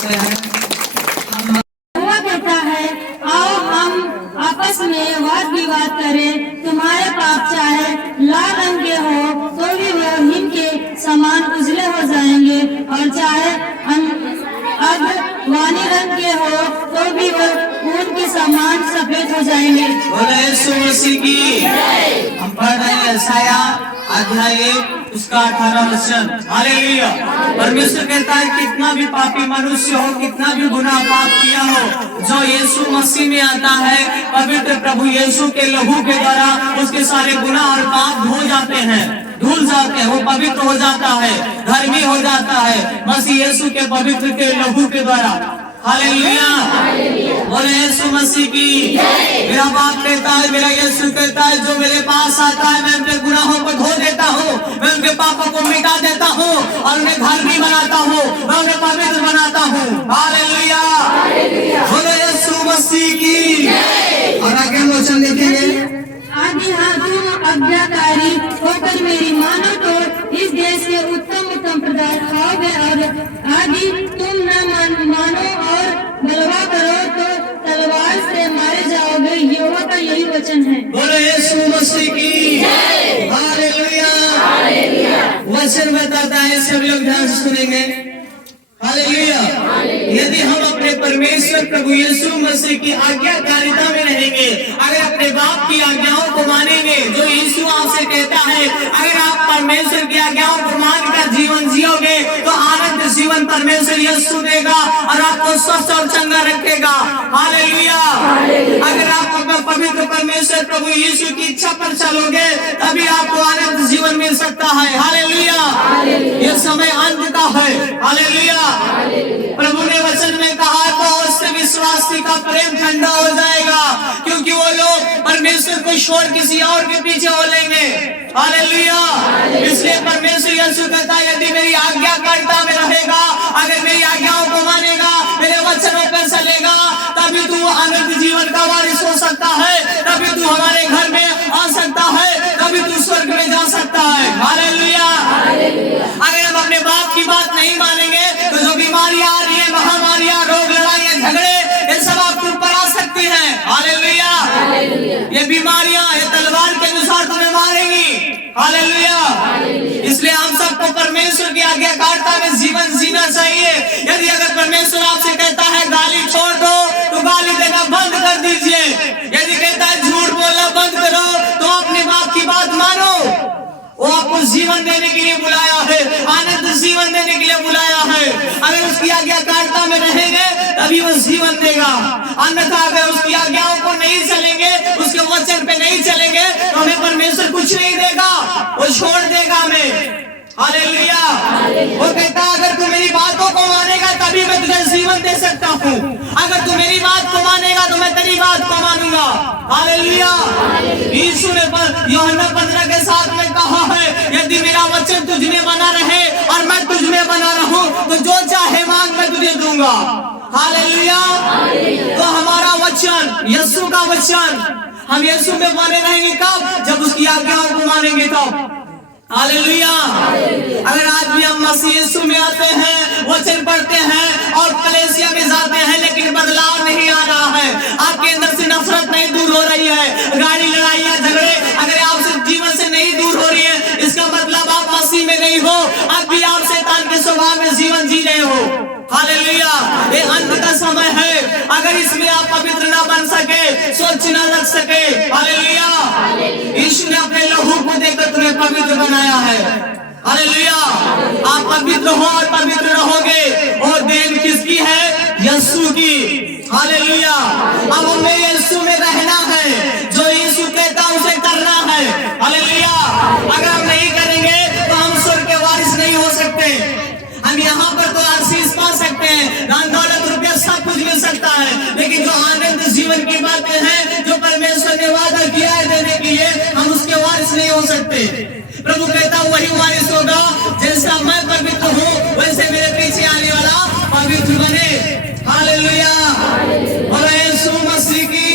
करते हैं। हुआ कहता है, आओ हम आपस में वाद विवाद करें। तुम्हारे पाप चाहे लाल रंग के हो तो भी वह हिम के समान उजले हो जाएंगे, और चाहे अगवानी रंग के हो तो भी वह ऊन के समान सफेद हो जाएंगे। बोले यीशु मसीह की। हम पढ़ रहे हैं यशाया अध्याय 1 उसका 18 वचन। हालेलुया। परमेश्वर कहता है कितना भी पापी मनुष्य हो, कितना भी गुनाह पाप किया हो, जो यीशु मसीह में आता है, पवित्र प्रभु यीशु के लहू के द्वारा उसके सारे गुनाह और पाप धो जाते हैं, धुल जाते हैं, वो पवित्र हो जाता है, धर्मी हो जाता है मसीह यीशु के पवित्र के लहू के द्वारा। हालेलुया। बोले यीशु मसीह की। मेरा बाप कहता है, मेरा यीशु कहता है, जो मेरे पास आता है मैं उनके गुनाहों को धो देता हूँ, मैं उनके पापों को मिटा देता हूँ और उन्हें धर्मी बनाता हूँ, मैं उन्हें पवित्र बनाता हूँ। हालेलुया। बोले यीशु मसीह की। और आगे वचन देखेंगे। आदि हाँ तुम आज्ञाकारी होकर मेरी मानो तो इस देश के उत्तम उत्तम पदार्थ खाओगे, और आदि तुम न मानो और बलवा करो तो तलवार से मारे जाओगे। यहोवा का यही वचन है। बोले यीशु मसीह की। हालेलुया। वचन बताता है, सब लोग ध्यान से सुनेंगे। हालेलुया। यदि हम अपने परमेश्वर प्रभु यीशु मसीह की आज्ञाकारिता में रहेंगे, अगर अपने बाप की आज्ञाओं को मानेंगे, जो यीशु आपसे कहता है, अगर आप परमेश्वर की आज्ञाओं को मानकर जीवन जियोगे तो आनंद जीवन परमेश्वर यीशु देगा और आपको स्वस्थ और चंगा रखेगा। हालेलुया। अगर आप अपना पवित्र परमेश्वर प्रभु यीशु की इच्छा पर चलोगे तभी आपको आनंद जीवन मिल सकता है। हालेलुया। यह समय अंत का है। हालेलुया। प्रभु ने वचन में कहा है, बहुत से विश्वासी का प्रेम ठंडा हो जाएगा, क्योंकि वो लोग परमेश्वर को छोड़ किसी और के पीछे हो लेंगे। हालेलुया। इसलिए परमेश्वर यीशु कहता है, यदि मेरी आज्ञाकारिता में रहेगा, अगर मेरी आज्ञाओं को मानेगा, मेरे वचनों पर चलेगा, तभी तू अनंत जीवन का वारिस हो सकता है, तभी तू हमारे घर में आ सकता है, तभी तू स्वर्ग में जा सकता है। हालेलुया। अगर हम अपने बाप की बात नहीं मानेंगे तो जो बीमारियां आ रही है, महामारियां, रोग, लड़ाइयां, झगड़े, ये सब आपके ऊपर आ सकती हैं। हालेलुया। ये बीमारियां ये तलवार के अनुसार तुम्हें मारेंगी। हालेलुया। इसलिए हम सबको परमेश्वर की आज्ञाकारिता में जीवन जीना चाहिए। यदि अगर परमेश्वर आपसे कहता है गाली छोड़ दो तो गाली देना बंद कर दीजिए। यदि कहता है झूठ बोलना बंद करो तो अपने बाप की बात मानो। वो आपको जीवन देने के लिए बुलाया है, आनंद जीवन देने के लिए बुलाया है। अगर उसकी आज्ञाकारिता में रहेंगे तभी वो जीवन देगा, अन्यथा अगर उसकी आज्ञाओं को नहीं चलेंगे, उसके वचन पे नहीं चलेंगे तो हमें परमेश्वर कुछ नहीं देगा, वो छोड़ देगा हमें। हालेलुया। वो कहता है, अगर तू मेरी बातों को मानेगा तभी मैं तुझे जीवन दे सकता हूँ, अगर तू मेरी बात को मानेगा तो मैं तेरी बात को मानूंगा। हालेलुया। यीशु ने यूहन्ना 15 के 7 में कहा है, यदि मेरा वचन तुझ में बना रहे और मैं तुझ में बना रहूं तो जो चाहे मांग मैं तुझे दूंगा। हालेलुया। तो हमारा वचन, यीशु का वचन, हम यीशु में बने रहेंगे कब? जब उसकी आज्ञाओं को मानेंगे तब। हालेलुया। अगर आज भी हम मसीह यीशु में आते हैं, वचन पढ़ते हैं और कलीसिया में जाते हैं, लेकिन बदलाव नहीं आ रहा है, आपके अंदर से नफरत नहीं दूर हो रही है, गाली, लड़ाइयां, झगड़े अगर आपसे जीवन से नहीं दूर हो रही है, इसका मतलब आप मसीह में नहीं हो, अब भी आप शैतान के स्वभाव में जीवन जी रहे हो। हालेलुया। ये अंत का समय है, अगर इसमें आप पवित्र ना बन सके, स्वच्छ ना रख सके। हालेलुया। यीशु ने अपने लहू को देकर तुम्हें पवित्र बनाया है। हालेलुया। आप पवित्र हो और पवित्र रहोगे, और देन किसकी है? यीशु की। हालेलुया। अब हमें यीशु में रहना है, जो यीशु कहता है उसे करना है। हालेलुया। अगर हम नहीं करेंगे तो हम स्वर्ग के वारिस नहीं हो सकते। हम यहाँ पर तो आशीष पा सकते हैं, धन दौलत रुपया सब कुछ मिल सकता है, लेकिन जो आनंद जीवन की बातें हैं, जो परमेश्वर ने वादा किया है देने के लिए, हम उसके वारिस नहीं हो सकते। प्रभु कहता वही वारिस होगा, जैसा मैं पवित्र हूँ वैसे मेरे पीछे आने वाला पवित्र बने। हालेलुया। बोलो यीशु मसीह की।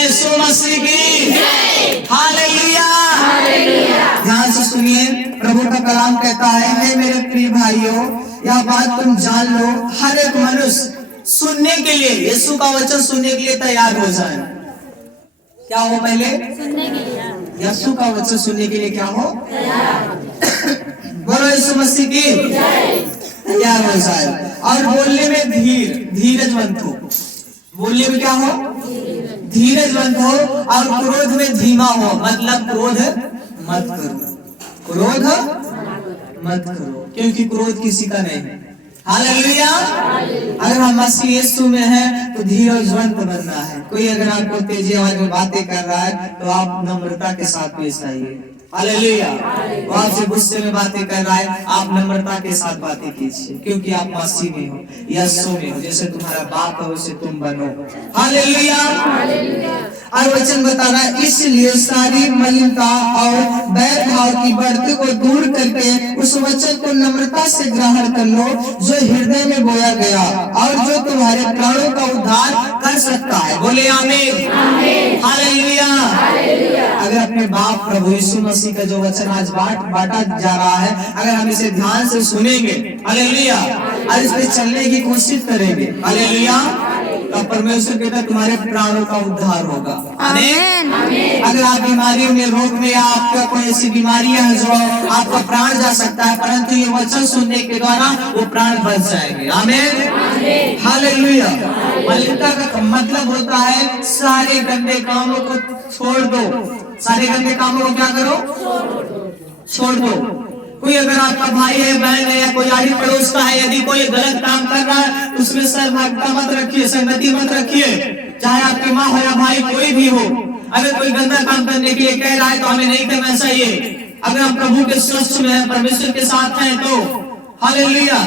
यीशु मसीह की हालेलुया। ध्यान से सुनिए, प्रभु का कलाम कहता है मेरे प्रिय भाइयों, यह बात तुम जान लो, हर एक मनुष्य सुनने के लिए, यीशु का वचन सुनने के लिए तैयार हो जाए। क्या हो? पहले सुनने के लिए, यीशु का वचन सुनने के लिए क्या हो? बोलो यीशु मसीह की तैयार हो जाए। और बोलने में धीरजवंत हो। बोलने में क्या हो? धीरजवंत हो। और क्रोध में धीमा हो, मतलब क्रोध मत करो, क्रोध मत करो, क्योंकि क्रोध किसी का नहीं है। हालेलुया। अगर हम मसीह यीशु में हैं तो धीरजवंत बनना है। कोई अगर आपको तेजी आवाज में बातें कर रहा है तो आप नम्रता के साथ पेश आइए। हालेलुया। वो आपसे गुस्से में बातें कर रहा है, आप नम्रता के साथ बातें कीजिए, क्योंकि आप मसीह में हो, यीशु में हो। जैसे तुम्हारा बाप है वैसे तुम बनो। हालेलुया। और वचन बता रहा है, इसलिए सारी मलिनता और बैर भाव की बढ़ती को दूर करके उस वचन को नम्रता से ग्रहण कर लो जो हृदय में बोया गया और जो तुम्हारे प्राणों का उद्धार कर सकता है। बोले आमीन। हालेलुया। अगर अपने बाप प्रभु यीशु मसीह का जो वचन आज बांटा जा रहा है, अगर हम इसे ध्यान से सुनेंगे, हालेलुया, और इस पे चलने की कोशिश करेंगे, हालेलुया, तो परमेश्वर कहता है तुम्हारे प्राणों का उद्धार होगा। आमीन। अगर आप बीमारियों में, रोग में, या आपका कोई ऐसी बीमारियां हैं जो आपका प्राण जा सकता है, परंतु ये वचन सुनने के द्वारा वो प्राण बच जाएंगे। आमीन। हालेलुया। मलिनता का मतलब होता है सारे गंदे कामों को छोड़ दो। सारे गंदे कामों को क्या करो? छोड़ दो। कोई अगर आपका भाई है, बहन है, या कोई आदमी पड़ोस का है, यदि कोई गलत काम कर रहा है तो उसमें सहभागिता मत रखिए, संगति मत रखिए। चाहे आपकी माँ हो या भाई, कोई भी हो, अगर कोई गंदा काम करने के लिए कह रहा है तो हमें नहीं करना चाहिए। अगर हम प्रभु के स्वस्थ में हैं, परमेश्वर के साथ हैं तो हालेलुया।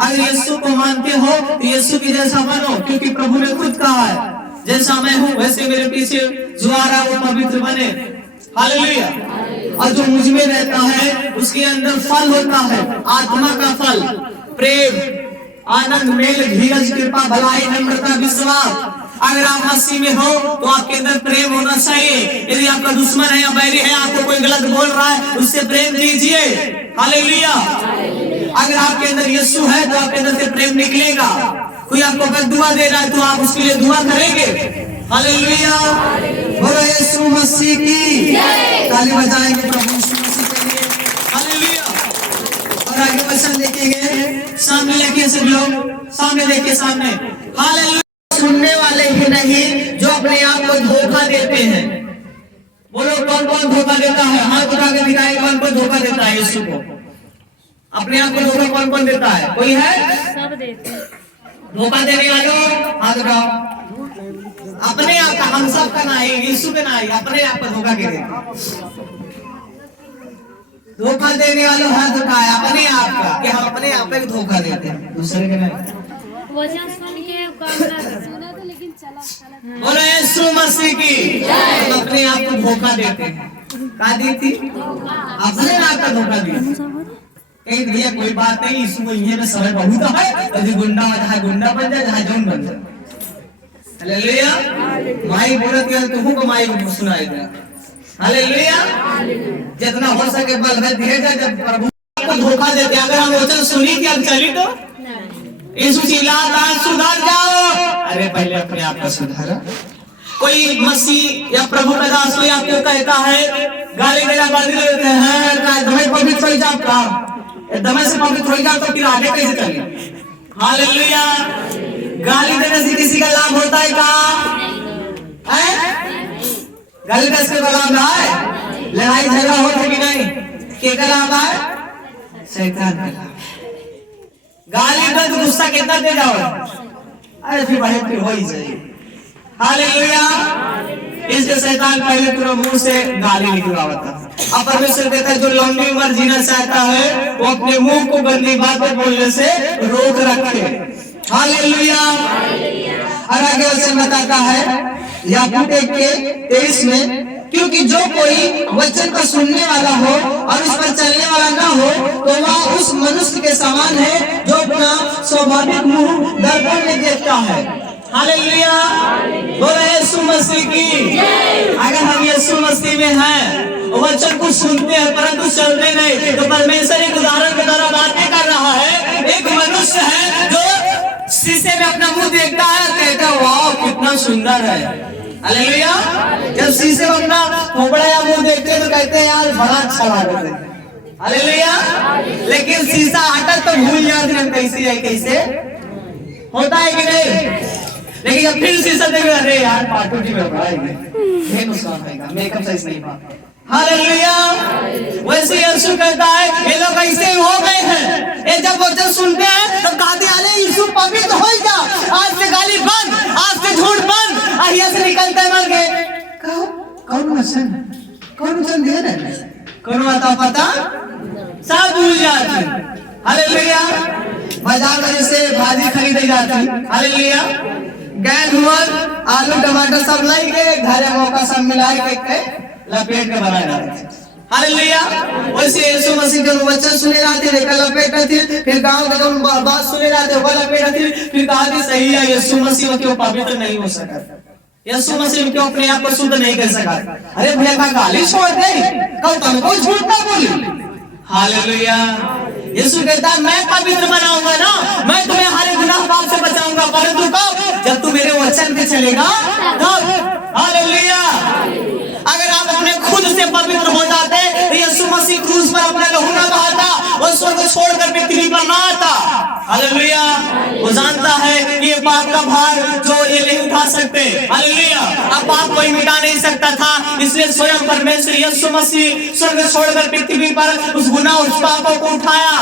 अगर यीशु को मानते हो तो यीशु की जैसा बनो, क्योंकि प्रभु ने खुद कहा है जैसा मैं हूँ वैसे मेरे पीछे जो आ रहा है वो पवित्र बने। हालेलुया। और जो मुझ में रहता है उसके अंदर फल होता है, आत्मा का फल, प्रेम, आनंद, मेल, धीरज, कृपा, भलाई, नम्रता, विश्वास। अगर आप मसीह में हो तो आपके अंदर प्रेम होना चाहिए। यदि आपका दुश्मन है या बैरी है, आपको कोई गलत बोल रहा है, उससे प्रेम कीजिए। हालेलुया। अगर आपके अंदर यीशु है तो आपके अंदर से प्रेम निकलेगा। कोई आपको दुआ दे रहा है तो आप उसके लिए दुआ करेंगे। हालेलुया। बोलो यीशु मसीह की ताली बजाएंगे प्रभु यीशु मसीह के लिए। हालेलुया। और आगे वचन देखेंगे, सामने देखिए सब लोग, सामने देखिए, सामने। हालेलुया। सुनने वाले ही नहीं जो अपने आप को धोखा देते हैं। बोलो कौन कौन धोखा देता है? हाथ उठा के दिखाए कौन कौन धोखा देता है यीशु को। अपने आप को धोखा कौन कौन देता है? कोई है? सब देते हैं। धोखा देने वालों हाथ उठाओ। अपने आप का, हम सब का नहीं, यीशु का नहीं, अपने आप को धोखा के धोखा देने वालों हाथ उठाए अपने आप का, कि हम अपने आप पे धोखा देते हैं, दूसरे के नहीं। वचन सुन के सुना तो लेकिन चला। बोलो यीशु मसीह की। हम अपने आप को धोखा देते हैं। क्या देती? अपने आप का धोखा दी। कहीं भैया कोई बात नहीं, यीशु को ये में समय बहुत है, तो गुंडा जहाँ गुंडा बन जाए, जहाँ जौन बन जाए। हालेलुया। माई बोलत है तुमको को माई को सुनाएगा। हालेलुया। जितना हो सके बल में भेजा। जब प्रभु को धोखा देते, अगर हम वचन सुनी कि अब चली तो यीशु चिल्लाता सुधर जाओ। अरे पहले अपने आप को सुधारा। कोई मसीह या प्रभु का दास कोई आपको कहता है, गाली देना बंद कर देते हैं, दमे पवित्र हो जाओ का, दमे से पवित्र हो जाओ तो फिर आगे कैसे चले? हालेलुया। गाली देने से किसी का लाभ होता है का? गाली देने से लाभ है? लड़ाई झगड़ा होता है कि नहीं? क्या लाभ है? शैतान का लाभ। गाली दे तो गुस्सा कितना दे जाओ, अरे फिर वही फिर हो ही जाएगी। हालेलुया। इसलिए शैतान पहले पूरा मुंह से गाली निकलवाता। अब परमेश्वर कहता है जो लंबी उम्र जीना चाहता है वो अपने मुंह को गंदी बातें बोलने से रोक रखे। हालेलुया। और आगे वचन बताता है याकूब 1:23 में, क्योंकि जो कोई वचन का सुनने वाला हो और उस पर चलने वाला ना हो तो वह उस मनुष्य के समान है जो अपना स्वाभाविक मुंह दर्पण में देखता है। हालेलुया, बोलो यीशु मसीह की। अगर हम यीशु मसीह में हैं, वचन को सुनते हैं परंतु चलते नहीं, तो परमेश्वर एक उदाहरण के द्वारा बातें कर रहा है। एक मनुष्य है जो शीशे में अपना मुंह देखता है, कहता है वाह कितना सुंदर है। हालेलुया, जब शीशे में अपना खोपड़ा या मुंह देखते हैं तो कहते हैं यार बड़ा अच्छा लग रहा है। हालेलुया, लेकिन शीशा हटा तो भूल जाते हैं कैसे है, कैसे होता है कि नहीं। लेकिन जब फिर शीशा देखे, अरे यार पाटू जी में बड़ा है, नुकसान होगा, मेकअप सही नहीं हुआ। हालेलुया, वैसे यीशु कहता है ये लोग ऐसे हो गए हैं, ये जब वचन सुनते हैं तब कहते हैं अरे यीशु पवित्र हो जा, आज से गाली बंद, आज से झूठ बंद, अहिया से निकलते हैं मर गए। कौन वचन दे रहे हैं, कौन बताओ, पता सब भूल जाते। हालेलुया, बाजार में से भाजी खरीदे जाती, हालेलुया, गैस हुआ आलू टमाटर सब लाई के घरे मौका सब मिला के लपेट के बना जाते। हालेलुया, वैसे यीशु मसीह के वचन सुने जाते थे, लपेट थे, फिर गांव के जो बात सुने जाते वो लपेट थे, फिर कहा कि सही है यीशु मसीह क्यों पवित्र नहीं हो सका, यीशु मसीह क्यों अपने आप को शुद्ध नहीं कर सका। अरे भैया का गाली छोड़ दे, कब तुमको झूठ ना बोली। हालेलुया, यीशु कहता है मैं पवित्र बनाऊंगा ना, मैं तुम्हें हर गुनाह पाप से बचाऊंगा, परंतु कब, जब तू मेरे वचन पे चलेगा तब। हालेलुया, अगर आप अपने खुद से पवित्र हो जाते तो यीशु मसीह क्रूस पर अपना लहू ना बहाता, वो स्वर्ग छोड़कर पृथ्वी पर ना आता। हालेलुया, वो जानता है कि ये पाप का भार जो ये नहीं उठा सकते। हालेलुया, अब पाप कोई मिटा नहीं सकता था, इसलिए स्वयं परमेश्वर यीशु मसीह स्वर्ग छोड़कर पृथ्वी पर उस गुनाह उस पापों को उठाया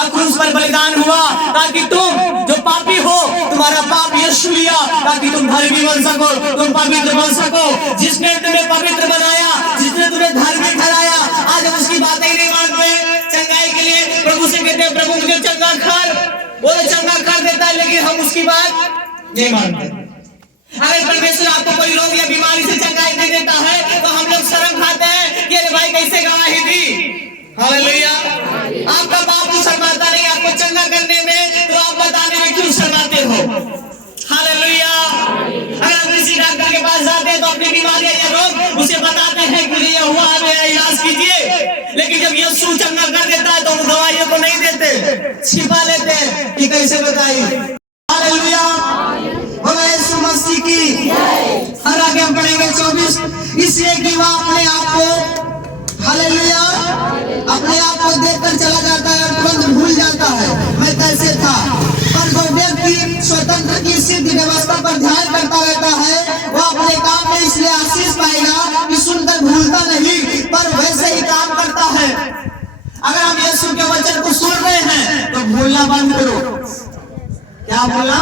और क्रूस पर बलिदान हुआ, ताकि तुम जो पापी हो तुम्हारा पाप यीशु लिया, ताकि तुम धर्मी बन सको, तुम पवित्र बन सको। जिसने तुम्हें पवित्र बनाया, जिसने तुम्हें धार्मिक ठहराया, आज हम उसकी बातें ही नहीं मानते। चंगाई के लिए प्रभु से कहते हैं प्रभु मुझे चंगा कर, वो तो चंगा कर देता है, लेकिन हम उसकी बात नहीं मानते। अगर परमेश्वर आपको कोई रोग या बीमारी से चंगाई दे देता है तो हम लोग शर्म खाते हैं कि अरे भाई कैसे गवाही दी। हालेलुया, आपका बाप तो शर्माता नहीं आपको चंगा करने में, तो आप बताने में क्यों शर्माते हो। हालेलुया, अगर आप किसी डॉक्टर के पास जाते हैं तो अपनी बीमारियां या रोग उसे बताते हैं कि ये हुआ है, मेरा इलाज कीजिए, लेकिन जब यीशु चंगा कर देता है तो उन दवाइयों को नहीं देते, छिपा लेते हैं कि कैसे बताइए। हालेलुया, बोलो यीशु मसीह की। और आगे हम पढ़ेंगे 24, इसलिए कि वह अपने आप को, हालेलुया, अपने आप को देखकर चला जाता है और तुरंत भूल जाता है मैं कैसे था। पर जो व्यक्ति स्वतंत्र की सिद्ध व्यवस्था पर ध्यान करता रहता है वो अपने काम में इसलिए आशीष पाएगा कि सुनकर भूलता नहीं, पर वैसे ही काम करता है। अगर हम यीशु के वचन को सुन रहे हैं तो भूलना बंद करो। क्या बोला,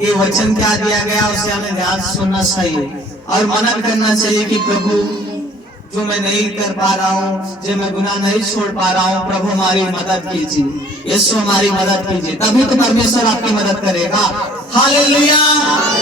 ये वचन क्या दिया गया उसे हमें ध्यान से सुनना चाहिए और मनन करना चाहिए कि प्रभु जो मैं नहीं कर पा रहा हूँ, जो मैं गुनाह नहीं छोड़ पा रहा हूँ, प्रभु हमारी मदद कीजिए, यीशु हमारी मदद कीजिए, तभी तो परमेश्वर आपकी मदद करेगा। हालेलुया,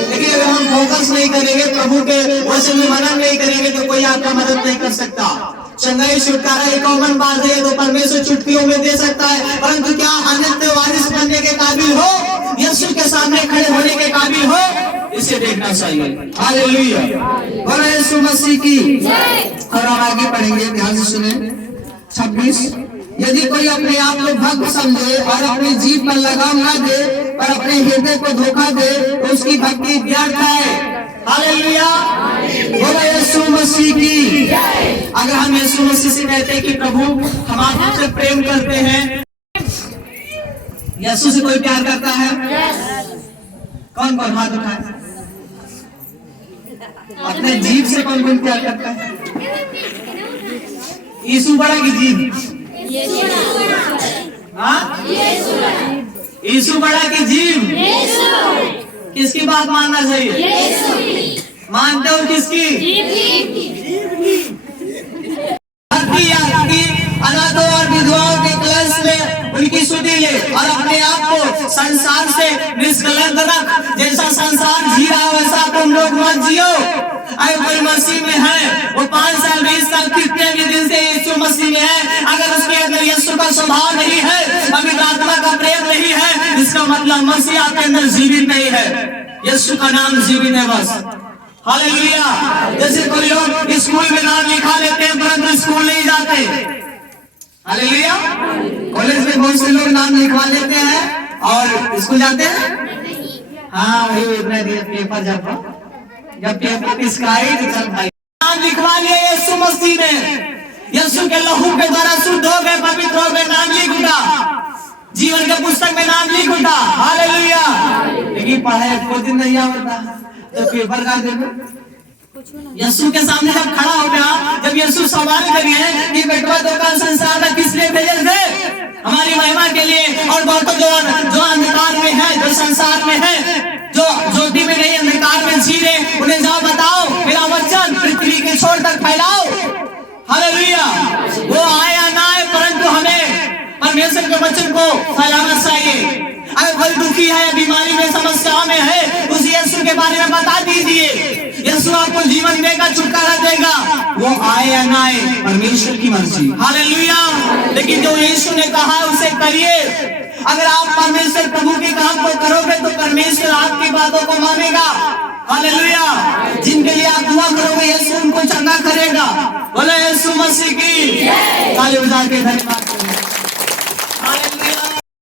लेकिन अगर हम फोकस नहीं करेंगे, प्रभु के वचन में मनन नहीं करेंगे तो कोई आपका मदद नहीं कर सकता। चंगाई छुटकारा एक कॉमन बात है, तो परमेश्वर चुटकियों में दे सकता है, परंतु क्या अन्य वारिस बनने के काबिल हो, यीशु के सामने खड़े होने के काबिल हो, इसे देखना चाहिए। हालेलुया, बोलो यीशु मसीह की। और हम आगे पढ़ेंगे, ध्यान से सुने 26, यदि कोई अपने आप को भक्त समझे और अपनी जीभ पर लगाम न दे और अपने हृदय को धोखा दे तो उसकी भक्ति व्यर्थ है। हालेलुया, बोलो यीशु मसीह की। अगर हम यीशु मसीह से कहते हैं कि प्रभु हम आपसे प्रेम करते हैं, यीशु से कोई प्यार करता है? कौन कौन हाथ उठाए? अपने जीभ से कौन कौन प्यार करता है? यीशु बड़ा की जीभ? हाँ, यीशु बड़ा की जीभ? किसकी बात मानना चाहिए? मानते हो किसकी? अनाथों और विधवाओं के क्लस में उनकी सुधी ले और अपने आप को संसार से निष्कलंक रख। जैसा संसार जी रहा है वैसा तुम लोग मत जियो। अगर कोई मसीह में है, वो 5 साल 20 साल कितने भी दिन से यीशु मसीह में है, अगर उसके अंदर यीशु का स्वभाव नहीं है, पवित्र आत्मा का प्रेम नहीं है, इसका मतलब मसीह आपके अंदर जीवित नहीं है, यीशु का नाम जीवित है बस। हालेलुया। जैसे कोई लोग स्कूल में नाम लिखा लेते हैं परंतु स्कूल नहीं जाते। हालेलुया। कॉलेज में बहुत से लोग नाम लिखवा लेते हैं और स्कूल जाते हैं। हाँ वही इतना दिया पेपर जब पेपर किसकाई तो चल भाई नाम लिखवा लिया यीशु मसीह में, यीशु के लहू के द्वारा शुद्ध हो गए, पवित्र हो गए, नाम लिख उठा, जीवन के पुस्तक में नाम लिख उठा। हालेलुया। लेकिन पढ़ाई को दिन नहीं आवता तो पेपर का देंगे। यीशु के सामने जब खड़ा हो गया, जब यीशु सवाल करिए कि बेटवा दुकान संसार में किस लिए भेजे थे, हमारी महिमा के लिए, और बहुत जो अंधकार में है, जो संसार में है, जो ज्योति में नहीं अंधकार में जी रहे, उन्हें जाओ बताओ मेरा वचन पृथ्वी के छोर तक फैलाओ। हालेलुया। वो आए या ना आए परंतु हमें परमेश्वर के वचन को फैलाना चाहिए। अगर कोई दुखी है, बीमारी में, समस्या में है, उस यीशु के बारे में बता दीजिए। यीशु आपको जीवन देगा, छुटकारा देगा। वो आए या ना आए परमेश्वर की मर्जी। हालेलुया। लेकिन जो यीशु ने कहा उसे करिए। अगर आप परमेश्वर प्रभु के काम को करोगे तो परमेश्वर आपकी बातों को मानेगा। हालेलुया। जिनके लिए आप दुआ करोगे यीशु उनको चंगा करेगा। बोले यीशु मसीह की ताली बजा के धन्यवाद। हालेलुया।